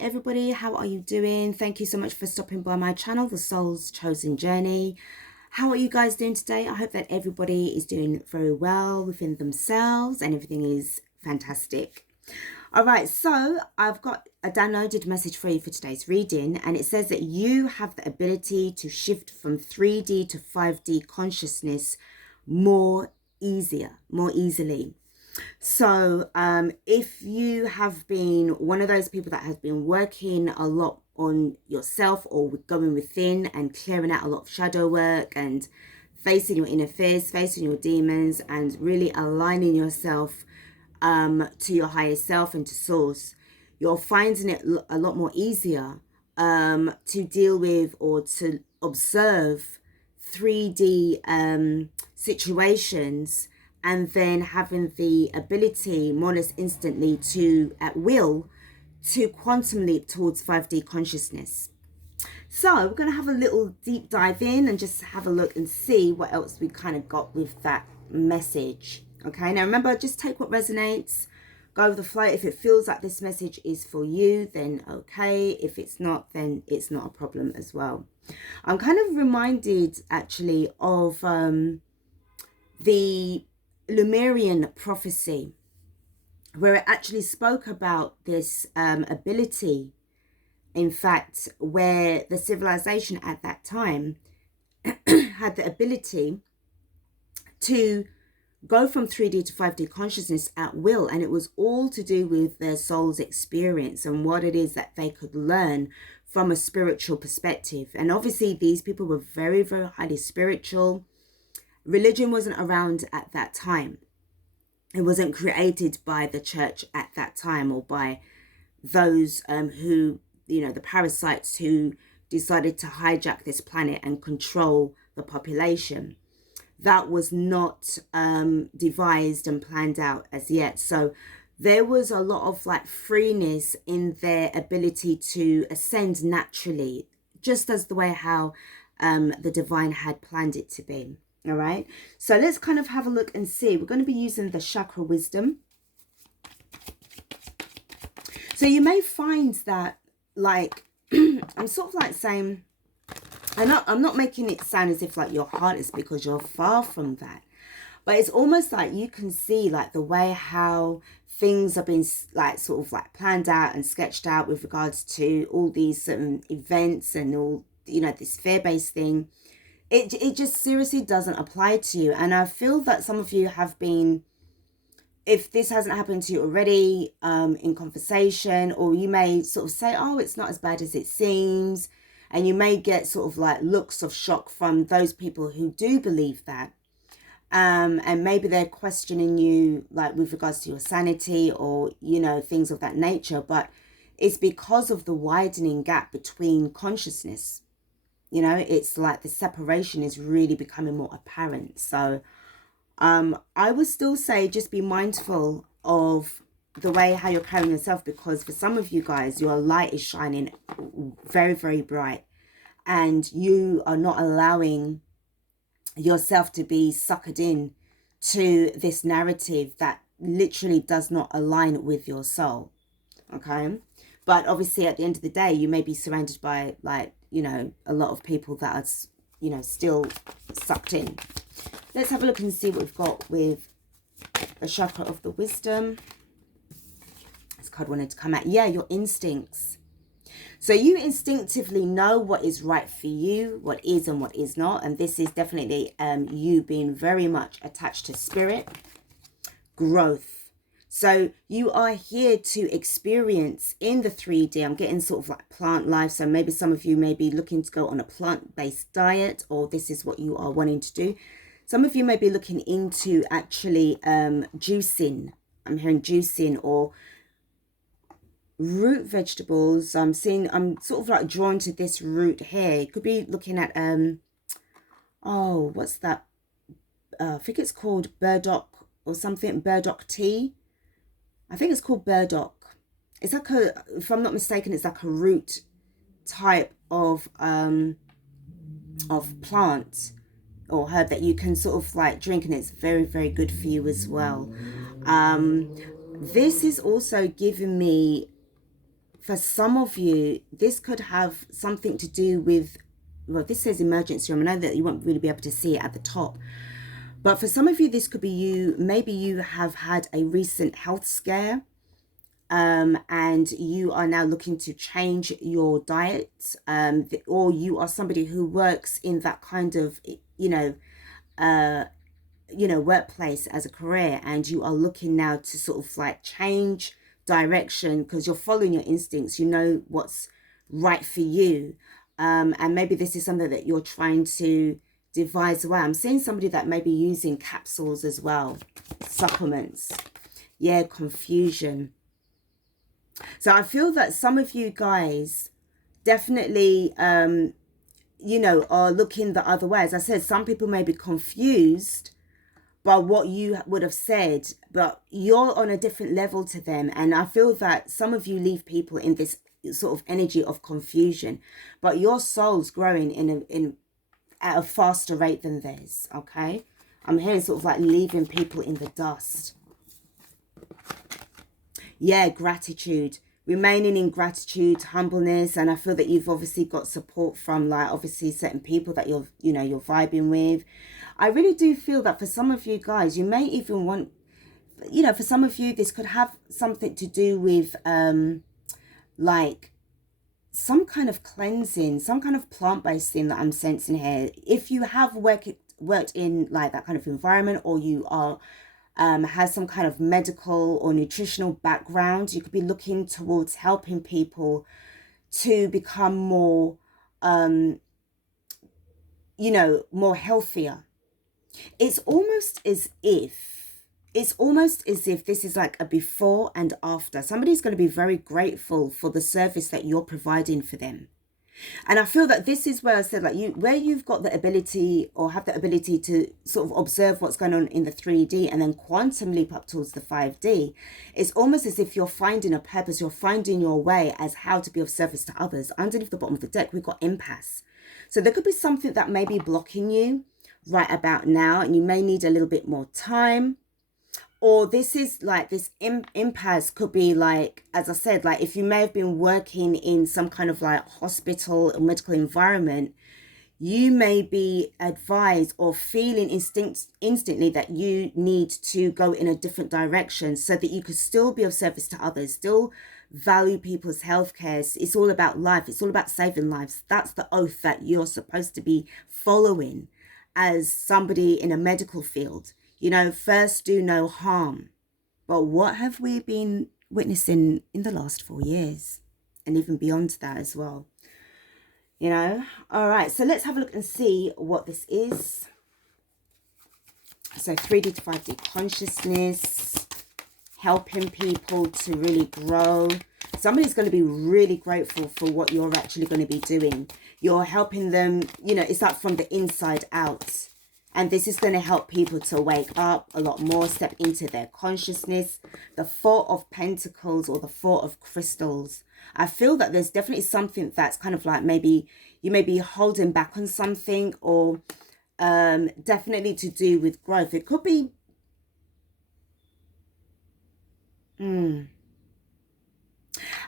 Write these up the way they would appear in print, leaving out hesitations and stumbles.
everybody, how are you doing? Thank you so much for stopping by my channel, The Soul's Chosen Journey. How are you guys doing today? I hope that everybody is doing very well within themselves and everything is fantastic. All right, so I've got a downloaded message for you for today's reading, and it says that you have the ability to shift from 3D to 5D consciousness more easily. So if you have been one of those people that has been working a lot on yourself or going within and clearing out a lot of shadow work and facing your inner fears, facing your demons, and really aligning yourself to your higher self and to source, you're finding it a lot more easier to deal with or to observe 3D situations, and then having the ability more or less instantly to, at will, to quantum leap towards 5D consciousness. So we're going to have a little deep dive in and just have a look and see what else we kind of got with that message. Okay, now remember, just take what resonates, go with the flow. If it feels like this message is for you, then okay. If it's not, then it's not a problem as well. I'm kind of reminded actually of the Lemurian prophecy, where it actually spoke about this ability, in fact, where the civilization at that time had the ability to go from 3D to 5D consciousness at will, and it was all to do with their soul's experience and what it is that they could learn from a spiritual perspective. And obviously these people were very, very highly spiritual. Religion wasn't around at that time. It wasn't created by the church at that time, or by those who, you know, the parasites who decided to hijack this planet and control the population. That was not devised and planned out as yet. So there was a lot of like freeness in their ability to ascend naturally, just as the way how the divine had planned it to be. All right, so let's kind of have a look and see. We're going to be using the chakra wisdom. So you may find that, like, I'm sort of like saying, I'm not making it sound as if like your heart is, because you're far from that. But it's almost like you can see like the way how things have been like sort of like planned out and sketched out with regards to all these events and all, you know, this fear-based thing. It just seriously doesn't apply to you. And I feel that some of you have been, if this hasn't happened to you already, in conversation, or you may sort of say, oh, it's not as bad as it seems. And you may get sort of like looks of shock from those people who do believe that. And maybe they're questioning you like with regards to your sanity or, you know, things of that nature. But it's because of the widening gap between consciousness. You know, it's like the separation is really becoming more apparent. So I would still say just be mindful of the way how you're carrying yourself, because for some of you guys, your light is shining very, very bright, and you are not allowing yourself to be suckered in to this narrative that literally does not align with your soul. Okay, but obviously at the end of the day, you may be surrounded by, like, you know, a lot of people that are, you know, still sucked in. Let's have a look and see what we've got with the chakra of the wisdom. This card wanted to come out. Yeah, your instincts. So you instinctively know what is right for you, what is and what is not. And this is definitely you being very much attached to spirit, growth. So you are here to experience in the 3D. I'm getting sort of like plant life. So maybe some of you may be looking to go on a plant-based diet, or this is what you are wanting to do. Some of you may be looking into actually juicing. I'm hearing juicing, or root vegetables. I'm sort of like drawn to this root here. You could be looking at, oh, what's that? I think it's called burdock or something, burdock tea. I think it's called burdock. It's like a, if I'm not mistaken, it's like a root type of plant or herb that you can sort of like drink, and it's very, very good for you as well. This is also giving me for some of you, this could have something to do with, well, this says emergency room. I know that you won't really be able to see it at the top. But for some of you, this could be you. Maybe you have had a recent health scare, and you are now looking to change your diet, or you are somebody who works in that kind of, workplace as a career, and you are looking now to sort of like change direction because you're following your instincts. You know what's right for you, and maybe this is something that you're trying to devise away. I'm seeing somebody that may be using capsules as well, supplements. Yeah, confusion. So I feel that some of you guys definitely, are looking the other way. As I said, some people may be confused by what you would have said, but you're on a different level to them. And I feel that some of you leave people in this sort of energy of confusion, but your soul's growing at a faster rate than theirs, okay? I'm hearing sort of like leaving people in the dust. Yeah, gratitude. Remaining in gratitude, humbleness, and I feel that you've obviously got support from, like, obviously certain people that you're vibing with. I really do feel that for some of you guys, you may even want, for some of you, this could have something to do with, like, some kind of cleansing, some kind of plant-based thing that I'm sensing here. If you have worked in like that kind of environment, or you are has some kind of medical or nutritional background, you could be looking towards helping people to become more more healthier. It's almost as if this is like a before and after. Somebody's going to be very grateful for the service that you're providing for them. And I feel that this is where I said, like, where you've got the ability, or have the ability to sort of observe what's going on in the 3D and then quantum leap up towards the 5D. It's almost as if you're finding a purpose, you're finding your way as how to be of service to others. Underneath the bottom of the deck, we've got impasse. So there could be something that may be blocking you right about now, and you may need a little bit more time. Or this is like this impasse could be like, as I said, like if you may have been working in some kind of like hospital or medical environment, you may be advised or feeling instantly that you need to go in a different direction so that you could still be of service to others, still value people's healthcare. It's all about life. It's all about saving lives. That's the oath that you're supposed to be following as somebody in a medical field. First do no harm. But what have we been witnessing in the last 4 years? And even beyond that as well. All right, so let's have a look and see what this is. So 3D to 5D consciousness, helping people to really grow. Somebody's going to be really grateful for what you're actually going to be doing. You're helping them, it's like from the inside out. And this is going to help people to wake up a lot more, step into their consciousness. The Four of Pentacles, or the Four of Crystals. I feel that there's definitely something that's kind of like, maybe you may be holding back on something, or definitely to do with growth. It could be...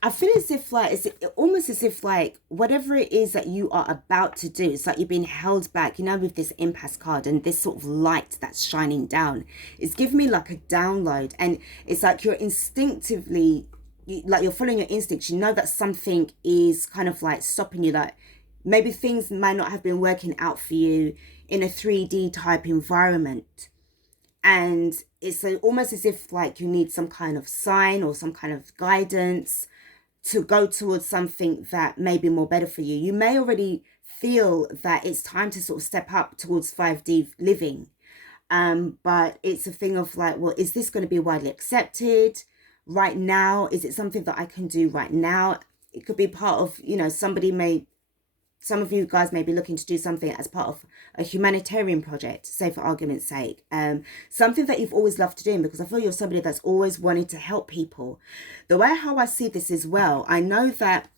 I feel as if like, it's almost as if like whatever it is that you are about to do, it's like you've been held back, with this impasse card and this sort of light that's shining down. It's giving me like a download, and it's like you're instinctively, like you're following your instincts. You know that something is kind of like stopping you, like maybe things might not have been working out for you in a 3D type environment. And it's almost as if like you need some kind of sign or some kind of guidance to go towards something that may be more better for you. You may already feel that it's time to sort of step up towards 5D living. But it's a thing of like, well, is this going to be widely accepted right now? Is it something that I can do right now? It could be part of, some of you guys may be looking to do something as part of a humanitarian project, say for argument's sake. Something that you've always loved to do, because I feel you're somebody that's always wanted to help people. The way how I see this as well, I know that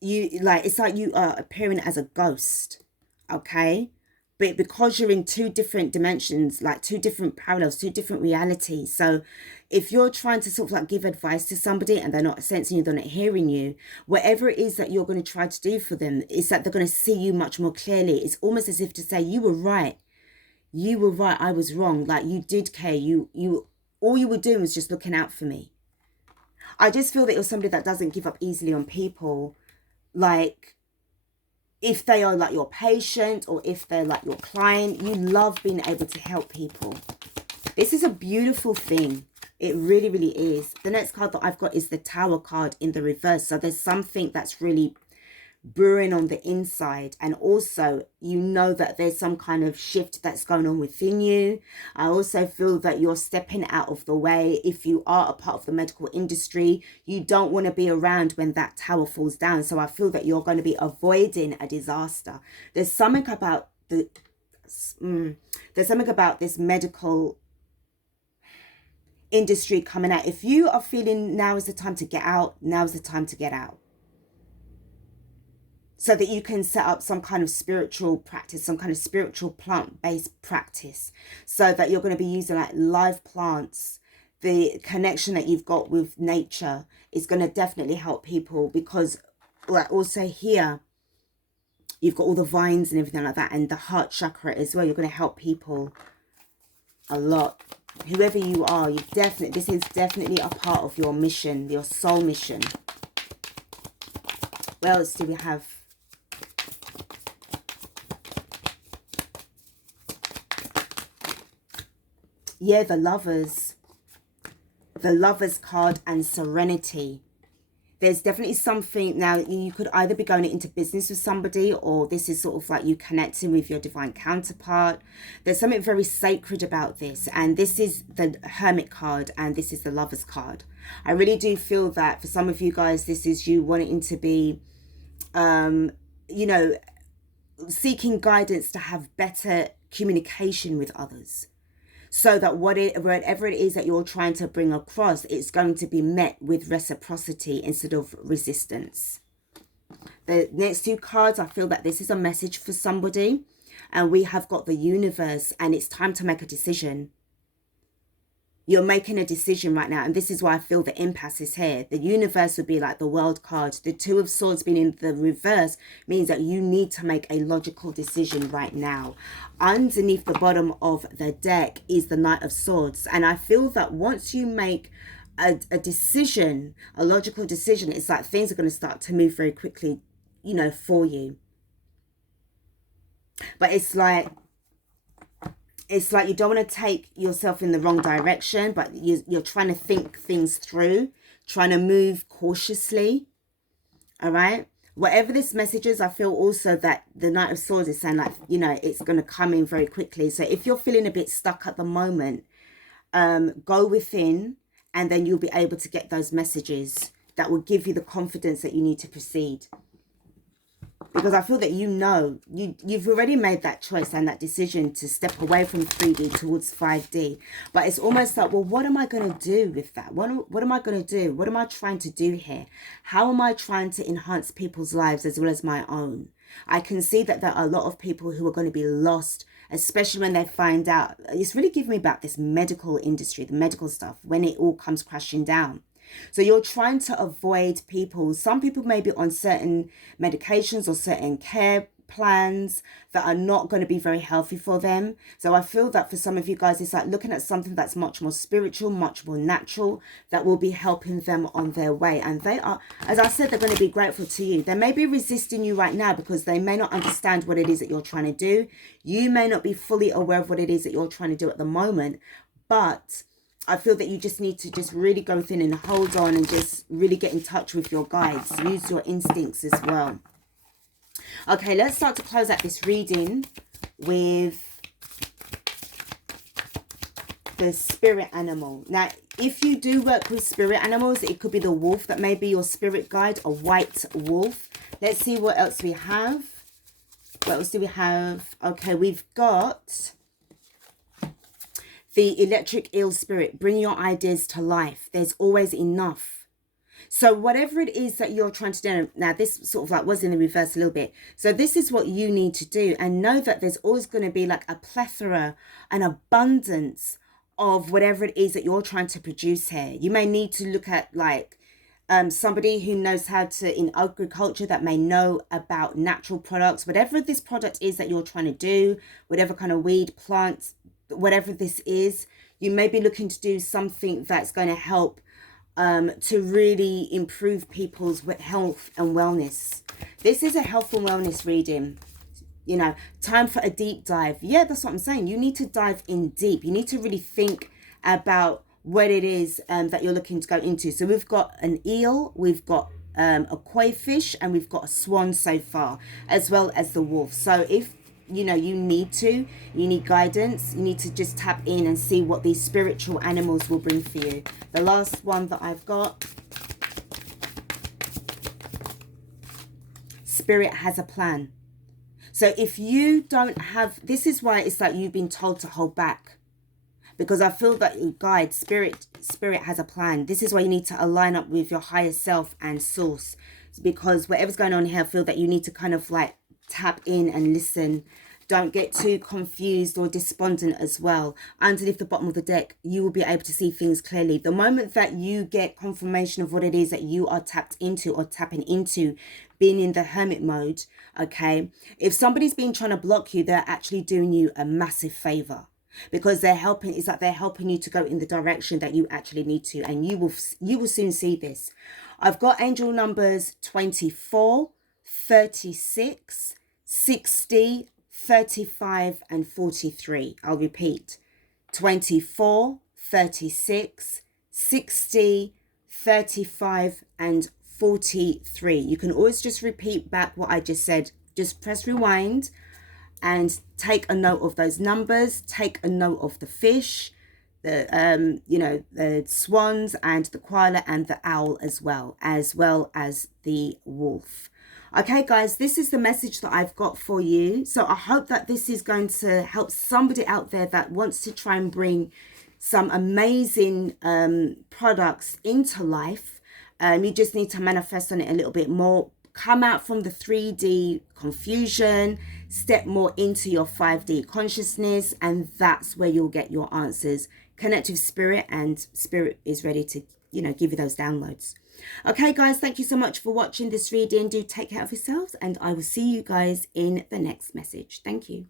it's like you are appearing as a ghost, okay? But because you're in two different dimensions, like two different parallels, two different realities. So If you're trying to sort of like give advice to somebody and they're not sensing you, they're not hearing you, whatever it is that you're going to try to do for them, is that they're going to see you much more clearly. It's almost as if to say, you were right. You were right. I was wrong. Like, you did care. All you were doing was just looking out for me. I just feel that you're somebody that doesn't give up easily on people. Like, if they are like your patient or if they're like your client, you love being able to help people. This is a beautiful thing. It really, really is. The next card that I've got is the Tower card in the reverse. So there's something that's really brewing on the inside, and also you know that there's some kind of shift that's going on within you. I also feel that you're stepping out of the way. If you are a part of the medical industry, you don't want to be around when that tower falls down. So I feel that you're going to be avoiding a disaster. There's something about there's something about this medical industry coming out. If you are feeling now is the time to get out, now is the time to get out, so that you can set up some kind of spiritual practice, some kind of spiritual plant-based practice, so that you're going to be using like live plants. The connection that you've got with nature is going to definitely help people, because like also here you've got all the vines and everything like that, and the heart chakra as well. You're going to help people a lot. Whoever you are, this is definitely a part of your mission, your soul mission. What else do we have? Yeah, the Lovers card and Serenity. There's definitely something now. You could either be going into business with somebody, or this is sort of like you connecting with your divine counterpart. There's something very sacred about this, and this is the Hermit card and this is the Lovers card. I really do feel that for some of you guys, this is you wanting to be you know, seeking guidance to have better communication with others, so that whatever it is that you're trying to bring across, it's going to be met with reciprocity instead of resistance. The next two cards, I feel that this is a message for somebody, and we have got the Universe, and it's time to make a decision. You're making a decision right now, and this is why I feel the impasse is here. The Universe would be like the World card. The Two of Swords being in the reverse means that you need to make a logical decision right now. Underneath the bottom of the deck is the Knight of Swords, and I feel that once you make a decision, a logical decision, it's like things are going to start to move very quickly, you know, for you. But it's like you don't want to take yourself in the wrong direction, but you're trying to think things through, trying to move cautiously. All right. Whatever this message is, I feel also that the Knight of Swords is saying, like, you know, it's going to come in very quickly. So if you're feeling a bit stuck at the moment, go within, and then you'll be able to get those messages that will give you the confidence that you need to proceed. Because I feel that you've already made that choice and that decision to step away from 3D towards 5D. But it's almost like, well, what am I going to do with that? What am I going to do? What am I trying to do here? How am I trying to enhance people's lives as well as my own? I can see that there are a lot of people who are going to be lost, especially when they find out. It's really giving me about this medical industry, the medical stuff, when it all comes crashing down. So you're trying to avoid people. Some people may be on certain medications or certain care plans that are not going to be very healthy for them. So I feel that for some of you guys, it's like looking at something that's much more spiritual, much more natural, that will be helping them on their way. And they are, as I said, they're going to be grateful to you. They may be resisting you right now because they may not understand what it is that you're trying to do. You may not be fully aware of what it is that you're trying to do at the moment, but I feel that you just need to just really go within and hold on and just really get in touch with your guides. Use your instincts as well. Okay, let's start to close out this reading with the spirit animal. Now, if you do work with spirit animals, it could be the wolf that may be your spirit guide, a white wolf. Let's see what else we have. What else do we have? Okay, we've got the electric eel spirit. Bring your ideas to life. There's always enough. So whatever it is that you're trying to do, now this sort of like was in the reverse a little bit. So this is what you need to do, and know that there's always going to be like a plethora, an abundance of whatever it is that you're trying to produce here. You may need to look at like somebody who knows how to, in agriculture, that may know about natural products, whatever this product is that you're trying to do, whatever kind of weed, plant, whatever this is, you may be looking to do something that's going to help to really improve people's health and wellness. This is a health and wellness reading. You know, time for a deep dive. Yeah, that's what I'm saying. You need to dive in deep. You need to really think about what it is that you're looking to go into. So we've got an eel, we've got a koi fish, and we've got a swan so far, as well as the wolf. So if you know you need guidance, you need to just tap in and see what these spiritual animals will bring for you. The last one that I've got, Spirit has a plan. So if you don't have, this is why it's like you've been told to hold back, because I feel that guide, spirit has a plan. This is why you need to align up with your higher self and source, because whatever's going on here, I feel that you need to kind of like tap in and listen. Don't get too confused or despondent as well. Underneath the bottom of the deck, you will be able to see things clearly. The moment that you get confirmation of what it is that you are tapped into or tapping into, being in the hermit mode, okay, if somebody's been trying to block you, they're actually doing you a massive favor, because they're helping. It's like they're helping you to go in the direction that you actually need to, and you will soon see this. I've got angel numbers 24, 36, 60, 35 and 43. I'll repeat: 24, 36, 60, 35 and 43. You can always just repeat back what I just said. Just press rewind and take a note of those numbers. Take a note of the fish, the you know, the swans and the koala and the owl, as well as the wolf. Okay, guys, this is the message that I've got for you. So I hope that this is going to help somebody out there that wants to try and bring some amazing products into life. You just need to manifest on it a little bit more. Come out from the 3D confusion, step more into your 5D consciousness, and that's where you'll get your answers. Connect with spirit, and spirit is ready to, you know, give you those downloads. Okay, guys, thank you so much for watching this reading. Do take care of yourselves, and I will see you guys in the next message. Thank you.